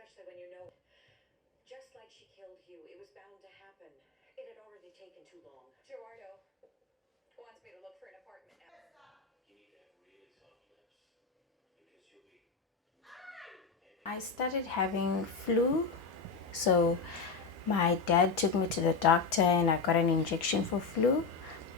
especially when you know, just like she killed you, it was bound to happen. It had already taken too long. Eduardo wants me to look for an apartment now. You need to have really soft lips because you'll be. I started having flu, so my dad took me to the doctor and I got an injection for flu,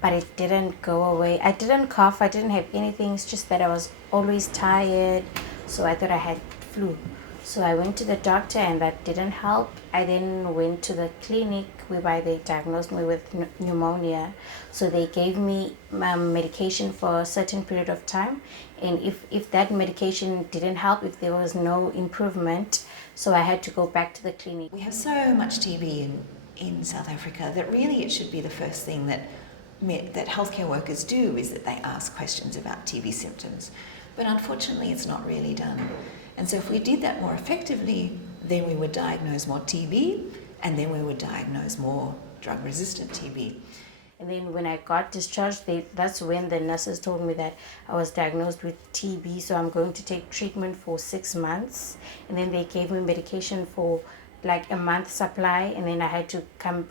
but it didn't go away. I didn't cough, I didn't have anything, it's just that I was always tired, so I thought I had flu. So I went to the doctor and that didn't help. I then went to the clinic whereby they diagnosed me with pneumonia. So they gave me medication for a certain period of time. And if that medication didn't help, if there was no improvement, so I had to go back to the clinic. We have so much TB in South Africa that really it should be the first thing that healthcare workers do, is that they ask questions about TB symptoms. But unfortunately, it's not really done. And so if we did that more effectively, then we would diagnose more TB, and then we would diagnose more drug-resistant TB. And then when I got discharged, that's when the nurses told me that I was diagnosed with TB, so I'm going to take treatment for 6 months. And then they gave me medication for like a month supply, and then I had to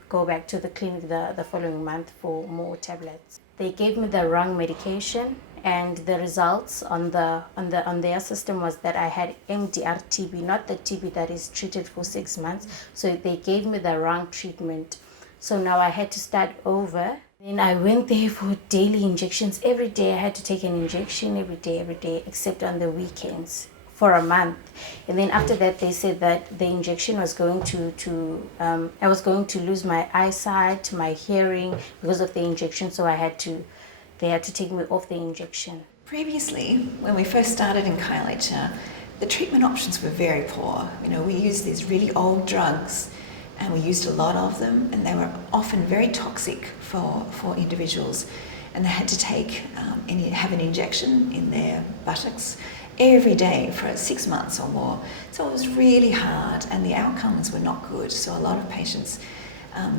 go back to the clinic the following month for more tablets. They gave me the wrong medication, and the results on their system was that I had MDR TB, not the TB that is treated for 6 months. So they gave me the wrong treatment. So now I had to start over. Then I went there for daily injections. Every day I had to take an injection, every day, except on the weekends, for a month. And then after that, they said that the injection was going I was going to lose my eyesight, my hearing because of the injection. So they had to take me off the injection. Previously, when we first started in KaiLater, the treatment options were very poor. We used these really old drugs, and we used a lot of them, and they were often very toxic for individuals. And they had to have an injection in their buttocks every day for 6 months or more. So it was really hard, and the outcomes were not good. So a lot of patients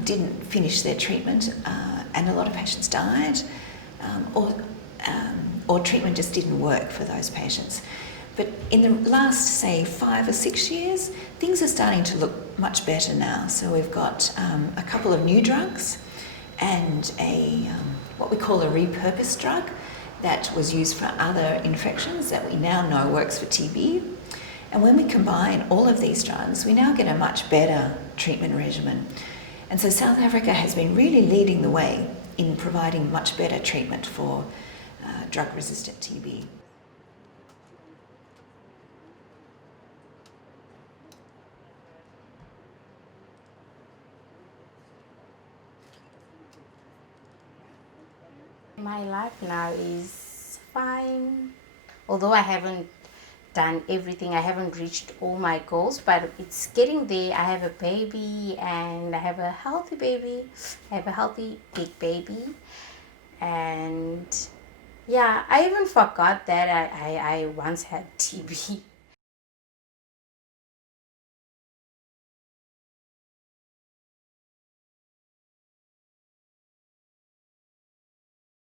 didn't finish their treatment, and a lot of patients died, or treatment just didn't work for those patients. But in the last, say, 5 or 6 years, things are starting to look much better now. So we've got a couple of new drugs and what we call a repurposed drug that was used for other infections that we now know works for TB. And when we combine all of these drugs, we now get a much better treatment regimen. And so South Africa has been really leading the way in providing much better treatment for drug-resistant TB. My life now is fine, although I haven't done everything, I haven't reached all my goals, but it's getting there. I have a baby, and I have a healthy baby. I have a healthy big baby, and yeah, I even forgot that I once had TB.